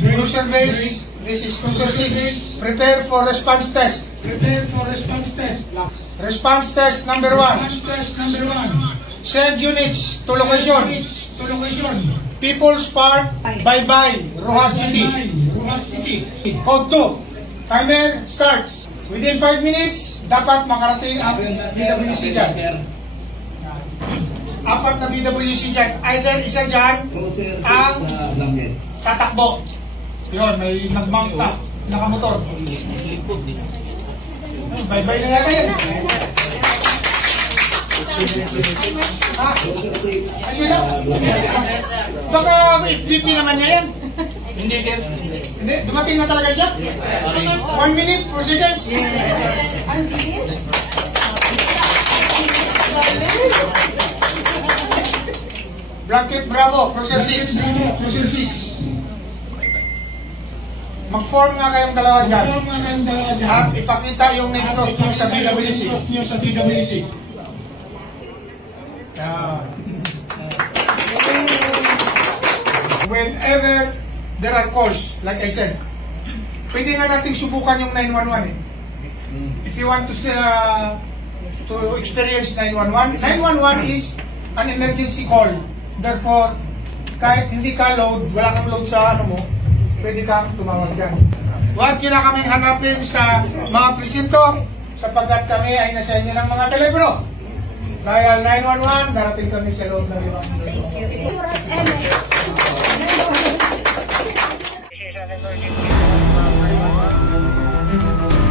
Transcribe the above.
Cruiser base, this is Cruiser 6. Prepare for response test. Prepare for response test. Response test number 1. Response test number 1. Send units to location. To location. People's Park, Bye-Bye, Rojas City. Rojas City. Code 2. Timer starts. Within 5 minutes, dapat makarating ang BWC dyan. 4 na BWC dyan. Either isa dyan ang tatakbo. Yun, may nag-mount na. Nakamotor. Bye-bye na yata yan. Ha? Ayun na. Baka FDP naman niya yan. Hindi, sir. Hindi, dumating na talaga siya? 1 minute, 4 seconds. Ang bilis. Blanket Bravo, Cruiser 6. Mag-form nga kayong dalawa dyan. At ipakita yung negative yung sa BWC. Whenever there are calls, like I said, pwede nga nating subukan yung 911 eh. If you want to experience 911, 911 is an emergency call. Therefore, kahit hindi ka load, wala kang load sa ano mo, pwede kang tumawag dyan. Huwag nyo na kaming hanapin sa mga presinto sapagkat kami ay nasa inyo ng mga telepono. Dahil 911, darating kami sa loob ng limang minuto. Thank you.